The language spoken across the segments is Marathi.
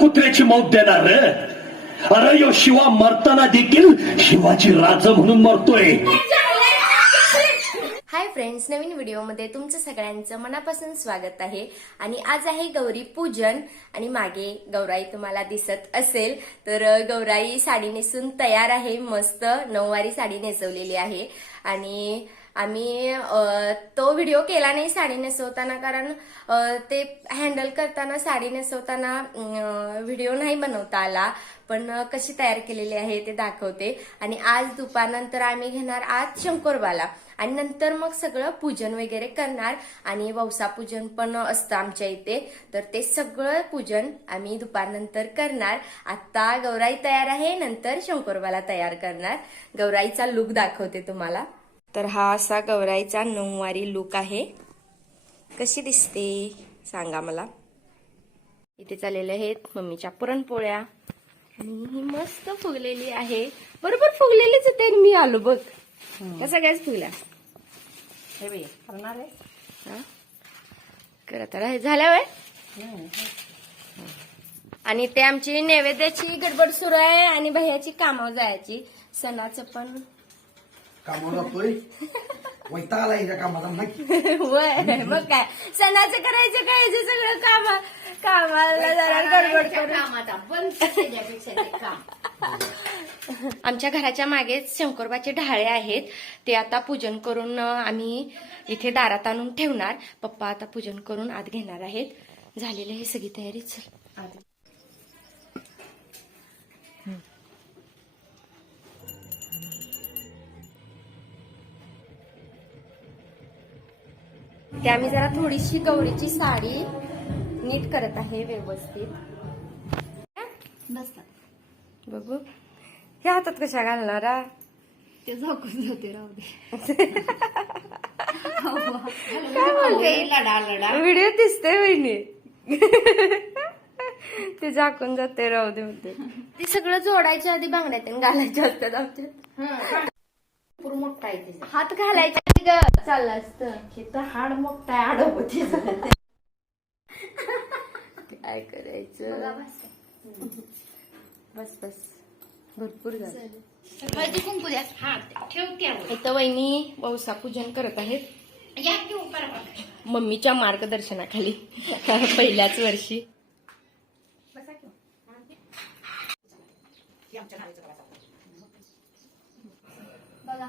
कुत्र्याची मौत देणार रे? अरे यो शिवा मरताना देखील शिवाजी राजा म्हणून मरतोय. हाय फ्रेंड्स, नवीन व्हिडिओमध्ये तुमचं सगळ्यांचं मनापासून स्वागत आहे. आणि आज आहे गौरी पूजन आणि मागे गौराई तुम्हाला दिसत असेल तर गौराई साडी नेसून तयार आहे. मस्त नऊवारी साडी नेसवलेली आहे. आणि आम्ही तो व्हिडिओ केला नाही साडी नेसवताना, कारण ते हँडल करताना साडी नेसवताना व्हिडिओ नाही बनवता आला. पण कशी तयार केलेली आहे ते दाखवते. आणि आज दुपारनंतर आम्ही घेणार आज शंकरोबाला आणि नंतर मग सगळं पूजन वगैरे करणार. आणि वौसा पूजन पण असतं आमच्या इथे, तर ते सगळं पूजन आम्ही दुपारनंतर करणार. आता गौराई तयार आहे, नंतर शंकरोबाला तयार करणार. गौराईचा लुक दाखवते तुम्हाला. तर हा असा गौराईचा नऊवारी लुक आहे. कशी दिसते सांगा मला. इथे चाललेले आहेत मम्मीच्या पुरणपोळ्या आणि ही मस्त फुगलेली आहे. बरोबर फुगलेलीच होते. मी आलो बघ त्या सगळ्याच फुगल्या. हे बाई करणार आहे करत आहे झाल्या वय. आणि ते आमची नैवेद्याची गडबड सुरू आहे आणि भैयाची कामावर जायची. सणाचं पण कामाला जातोय. वैताग आला हिच्या कामाला नाही. वय मग काय सणाचं करायचं काय जे सगळं कामाला जरा गडबड करून. आमच्या घराच्या मागेच शंकरोबाचे ढाळे आहेत. ते आता पूजन करून आम्ही इथे दारात आणून ठेवणार. पप्पा आता पूजन करून आत घेणार आहेत. झालेली आहे सगळी तयारी. चल आत. ते आम्ही जरा थोडीशी गौरीची साडी नीट करत आहे व्यवस्थित. बघू हे हातात कशा घालणार ते झाकून जाते. राहू दे काय बोलते व्हिडिओ दिसते वहिनी. ते झाकून जाते. राहू दे म्हणते. ते सगळं जोडायच्या आधी बांगड्यात घालायच्या असतात आमच्यात. मोठा आहे हात घालायचा चाललं असतं. तिथं हाड मोठा आहे. आडवती काय करायचं. बस बस भरपूर झालं. इथं वहिनी वौसा पूजन करत आहेत मम्मीच्या मार्गदर्शनाखाली पहिल्याच वर्षी. बघा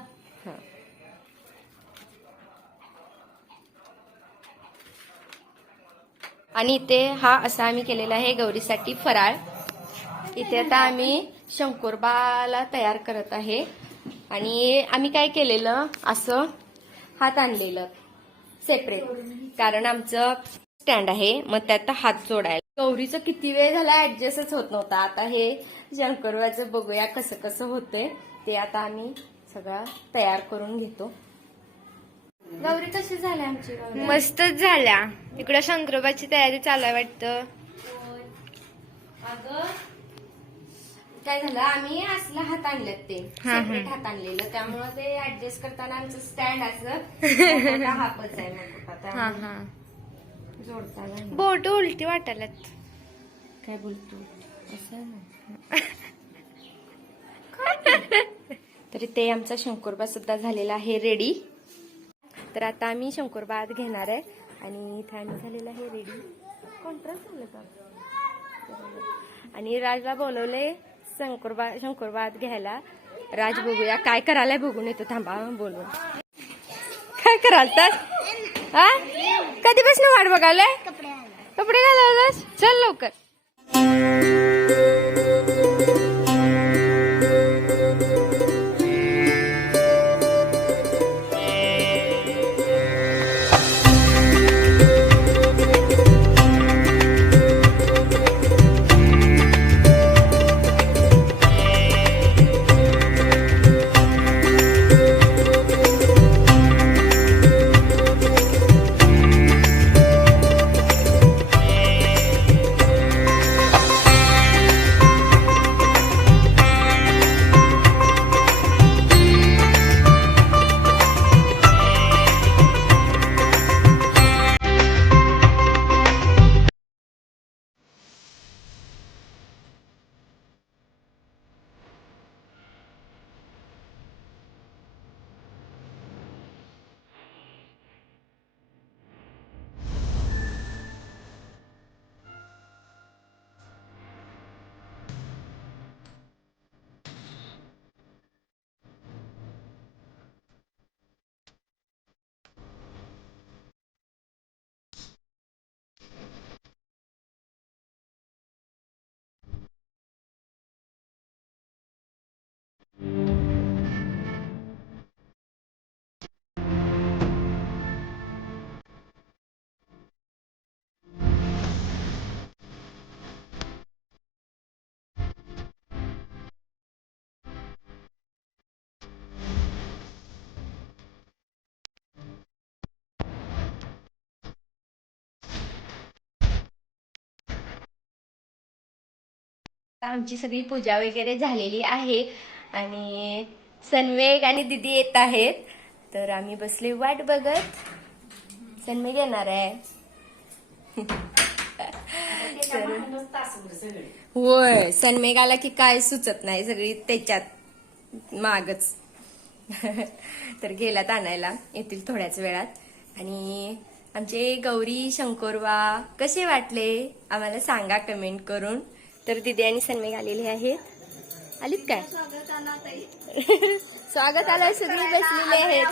आणि इथे हा असा आम्ही केलेला आहे गौरीसाठी फराळ. इथे आता आम्ही शंकरोबाला तयार करत आहे. आणि आम्ही काय केलेलं असं हात आणलेलं सेपरेट, कारण आमचं स्टँड आहे मग त्यात हात जोडायला. गौरीचं किती वेळ झाला ऍडजस्टच होत नव्हता. आता हे शंकरोबाचं बघूया कसं कसं होतंय ते. आता आम्ही सगळं तयार करून घेतो. गौरी कशी झाल्या आमची? मस्तच झाल्या. इकडं शंकरोबाची तयारी चालू आहे वाटतं. अगं काय झालं, आम्ही असला हात आणलेत ते सेपरेट हात आणलेलं, त्यामुळे ते ऍडजस्ट करताना आमचं स्टँड असं हापच आहे. मग आता जोडताना बोट उलटी वाटायलात. काय बोलतो असं तरी ते आमचा शंकरोबा सुद्धा झालेला आहे रेडी. तर आता आम्ही शंकरोबा आत घेणार आहे. आणि इथे आम्ही झालेला आहे रेडी. कॉन्ट्रास्ट झालं का. आणि राजला बोलवले शंकरोबा आत घ्यायला. राज बघूया काय करायला बघून येतो. थांबा बोलून. काय कराल तर कधीपासून वाट बघायलाय. कपडे घालायला चल लवकर. आमची सगळी पूजा वगैरे झालेली आहे आणि सन्वेग आणि दिदी येत आहेत, तर आम्ही बसले वाट बघत. सन्वेग येणार आहे. होय, सन्मेघ आला की काय सुचत नाही, सगळी त्याच्यात मागच. तर गेलात आणायला, येतील थोड्याच वेळात. आणि आमचे गौरी शंकरवा कसे वाटले आम्हाला सांगा कमेंट करून. तर दिदी आणि सन्मेघ आलेले आहेत. आलीत काय? स्वागत आलं. सगळे बसलेले आहेत.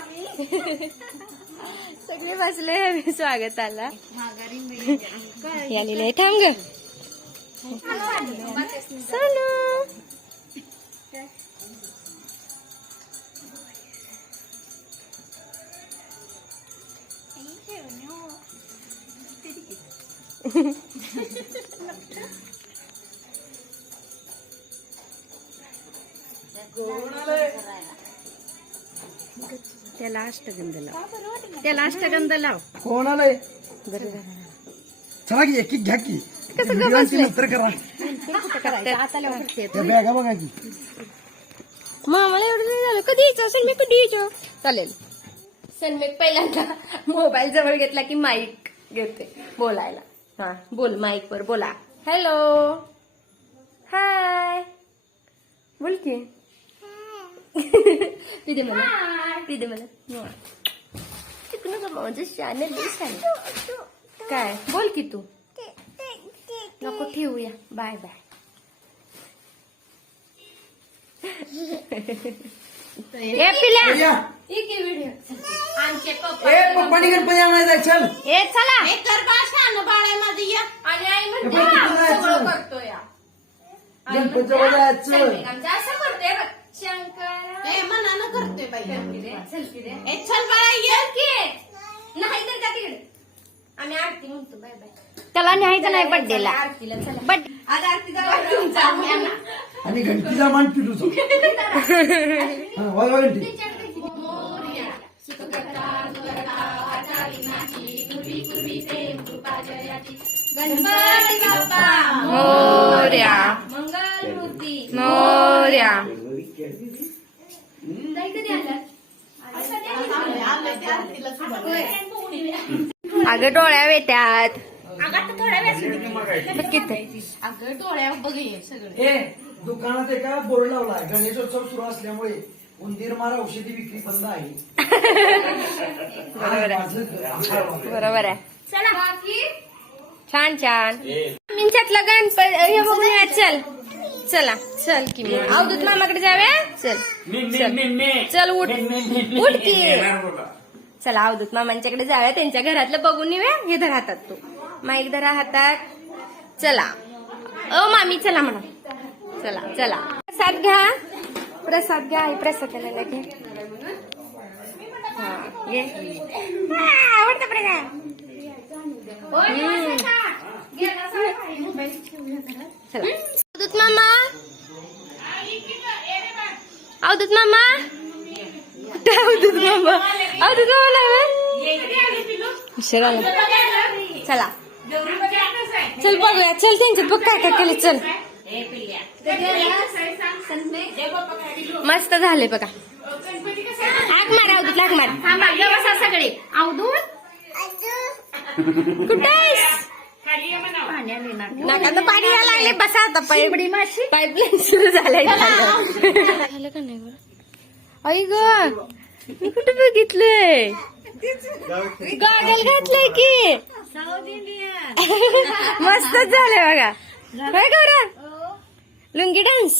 सगळे बसले आहे स्वागताला. हे आलेले आहे. थांब ग सोनू. त्याला अष्टगंध लाव. त्याला अष्टगंध लाव. कोण आलंय? चला की एक एक घ्या की. व्हिडिओची नंतर करा. त्या बॅगा बघा की. मामाला एवढं नाही झालं. कधी यायचं असेल मी कधी यायचो. चालेल. सन्मेक पहिल्यांदा मोबाईल जवळ घेतला की माईक घेते बोलायला. हा बोल, माईक वर बोला. हॅलो, हाय बोल की. तिथे मला तिथे मला माझं चॅनल काय बोल की तू. नको ठेवूया. Bye bye. ए पिल्या या. व्हिडिओ आमचे ए पप्पानी गणपती आणायचा चल. ए चला. गणपतीजवळ जायचं. असं करतोय बघ. शंकर मनानं करतोय बाई. नाही तर का तिकडे आम्ही आरती म्हणतो. Bye bye. त्याला न्यायचं नाही बड्डेला. आरतीला चला. आज आरतीचा आणि घंटीचा मान पिटू. वाजवा घंटी. गणपती बाप्पा मोरया मंगलमूर्ती मोरया. कधी आला? अगं डोळ्या वेत्यात. अगं डोळ्या बघ हे सगळं. ए दुकानात एका बोर्ड लावला. गणेशोत्सव सुरू असल्यामुळे उंदीर मार औषधी विक्री बंद आहे. बरोबर आहे. चला बाकी छान छान. मिंच्यातला गणपती हे बघूया. चल चला चल की मग अवधूत मामाकडे जाऊया. चल चल उठ उठ की. चला अवधूत मामांच्याकडे जाऊया. त्यांच्या घरातलं बघून येऊया. हे धर हातात तू. माईक धरा हातात. चला ओ मामी चला म्हणा. चला चला. प्रसाद घ्या. प्रसाद घ्या. प्रसाद घ्यायला घे. हा घे. आवडतं प्रसाद. चला अवधूत मामा. अवधूत मामा. अवधूत मामा. अवधूत मामा नाही उशीर आला. चला चल बघूया. चल त्यांच्यात बघ काय काय केलं. चल मस्त झाले बघा. आग मार अवधूत. आग मार. सगळे अवधूत कुठे नाकात पाणी यायला लागले. बसा आता. पाईपलाईन सुरू झालंय. झालं का नाही बरं? आई ग मी कुठे बघितलंय. गॉगल घातलंय की. मस्तच झालंय बघा. काय करा लुंगी डान्स.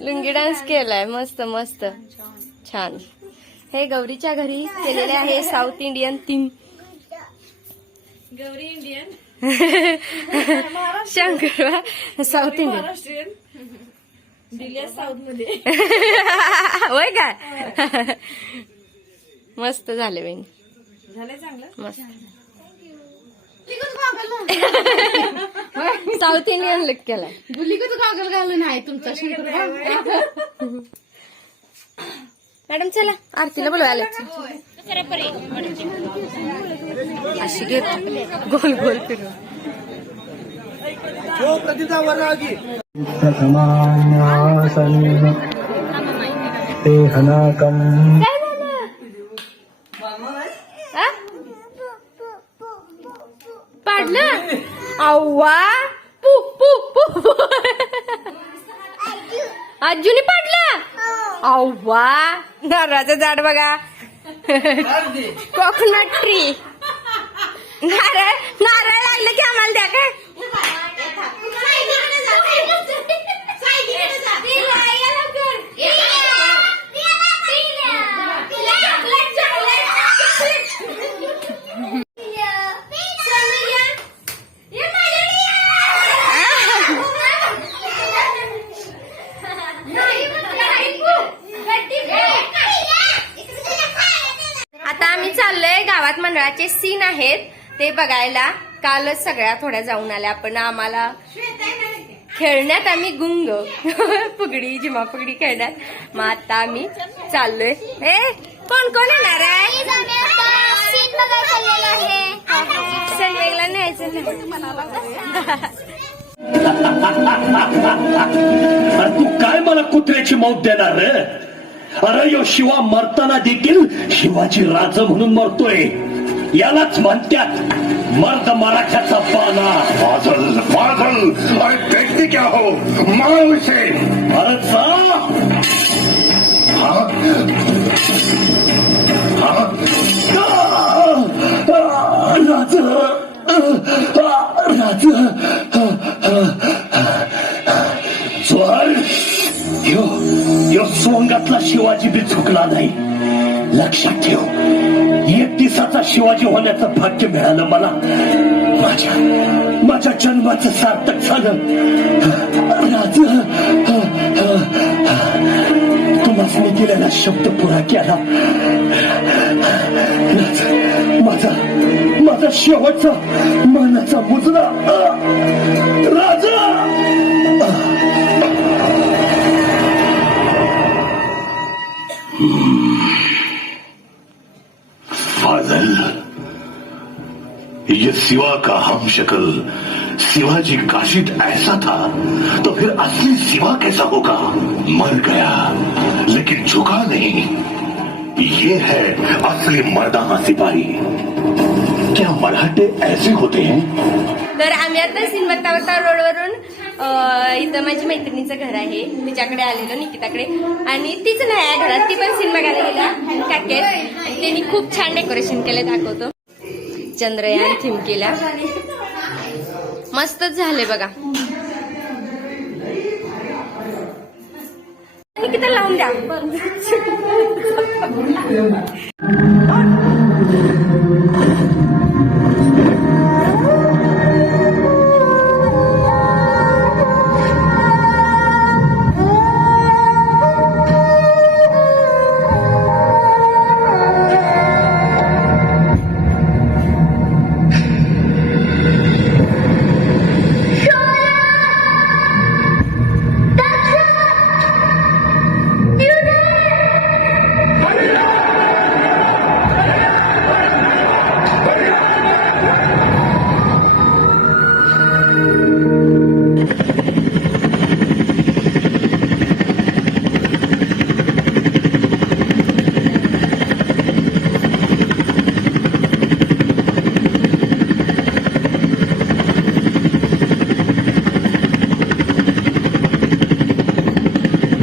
लुंगी डान्स केलाय. मस्त मस्त छान. हे गौरीच्या घरी केलेले आहे south Indian theme. Gauri Indian Shankar south Indian. दिल्या साऊथ मध्ये. होय काय. मस्त झाले बहीण. झालंय चांगलं. मस्त. साऊथ इंडियन लुक केलाय. गुलीगत गॉगल घालून आहे तुमचा शंकर. मॅडम चला आरतीला बोलवायला. अशी घेत गोल गोल फिरून. हो प्रतिता वररागी प्रथमान्यासन् ते हनाकम् काय झालं आ? पाडलं अव्वा पू पू पू अजूनी पाडलं अव्वा नारळाचं झाड बघा कोकोनट ट्री नारळ नारळ लागलं की आम्हाला द्या काय आता आम्ही चाललोय गावात मंडळाचे सीन आहेत ते बघायला. कालच सगळ्या थोड्या जाऊन आल्या पण आम्हाला खेळण्यात आम्ही गुंग फुगडी जिमा फुगडी खेळण्यात. मग आता आम्ही चाललोय. ए कोण कोण येणार आहे संजयला न्यायचं अरे तू काय मला कुत्र्याची मौत देणार रे? अरे यो शिवा मरताना देखील शिवाजी राज म्हणून मरतोय. यालाच म्हणतात मर्द मराठ्याचा पाना. पागल पागल अरे देखते क्या हो मारो इसे. अरे जा राज राज चल यो सोंगातला शिवाजी बी चुकला नाही. लक्षात ठेव 1 दिवसाचा शिवाजी होण्याचं भाग्य मिळालं मला. माझ्या जन्माचं सार्थक झालं. राज तुम्हाला मी दिलेला शब्द पुरा केला. माझा शेवटचा मानाचा मुजरा राजा. फाजल ये सिवा का हम शक्ल शिवाजी काशिद ऐसा था तो फिर असली सिवा कैसा होगा. मर गया लेकिन झुका नहीं. ये है असली मर्दाना सिपाही. क्या मराठे ऐसे होते हैं. तर आम्ही आता सिनबत्ता रोडवरून इथं माझी मैत्रिणीचं घर आहे तिच्याकडे आलेलो निकिताकडे आणि तीच नाही आहे घरात. ती पण सिनेमा बघायला गेल्या काके आणि त्यांनी खूप छान डेकोरेशन केलं दाखवतो. चंद्रयान थीम केल्या मस्तच झाले बघा. निकिता लावून द्या.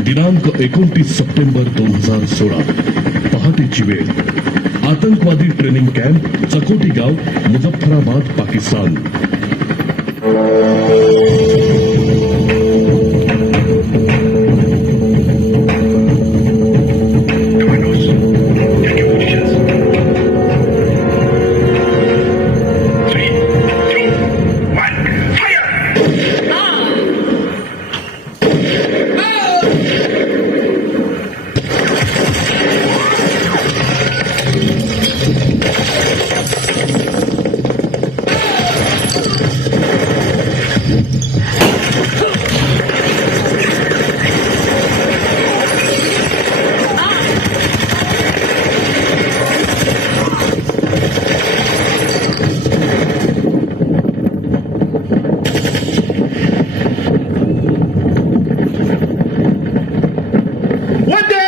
दिनांक 29 सप्टेंबर 2016 पहाटेची वेळ. आतंकवादी ट्रेनिंग कॅम्प चकोटी गाव मुझफ्फराबाद पाकिस्तान. वंदे